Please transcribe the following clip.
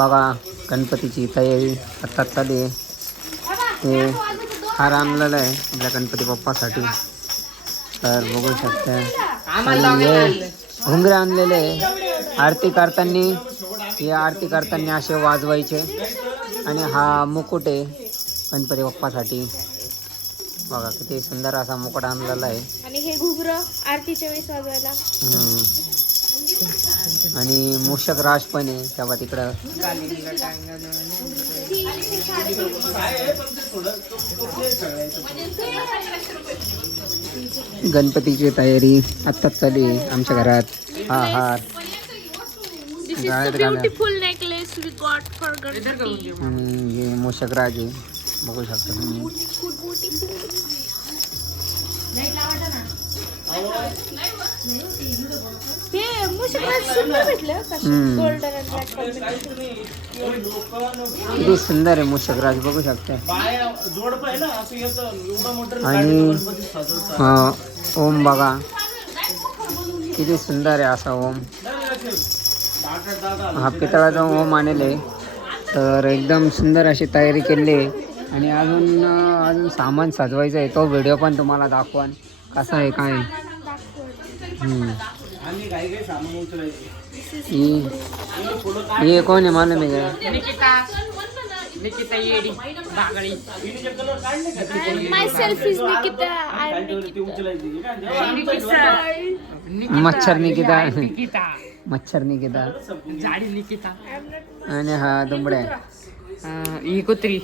बघा गणपतीची तयारी आता चालू आहे. हे हार आणलेलं आहे आपल्या गणपती बाप्पासाठी. तर बघू शकता आणि हे घुंगरे आणलेले आहे. आरती करताना हे आरती करताना असे वाजवायचे. आणि हा मुकुट आहे गणपती बाप्पासाठी. बघा किती सुंदर असा मुकुट आणलेला आहे. आणि हे घुगरं आरतीच्या वेळेस वाजवायला. आणि मूषक राज पण आहे तेव्हा तिकडं. गणपतीची तयारी आत्ताच चालू आहे आमच्या घरात. हा हार This is the beautiful necklace we got for Ganpati. आणि हे मूषक राज आहे बघू शकता तुम्ही. हे मूषक राज सुंदर भेटलं का? गोल्डन आणि ब्लॅक कॉम्बिनेशन. किती सुंदर आहे मूषक राज बघू शकता. आणि ओम बघा किती सुंदर आहे असा ओम. हा पितळाचा ओम आणले. तर एकदम सुंदर अशी तयारी केली आहे. आणि अजून सामान सजवायचं आहे. तो व्हिडिओ पण तुम्हाला दाखवान कसा आहे काय. ये कोण आहे मालूम आहे का? निकिता येडी बागळी. Myself is Nikita. मच्छर निकिता. मच्छर निकिता जाडी निकिता. आणि हा दुंबड्या. ही कुत्री.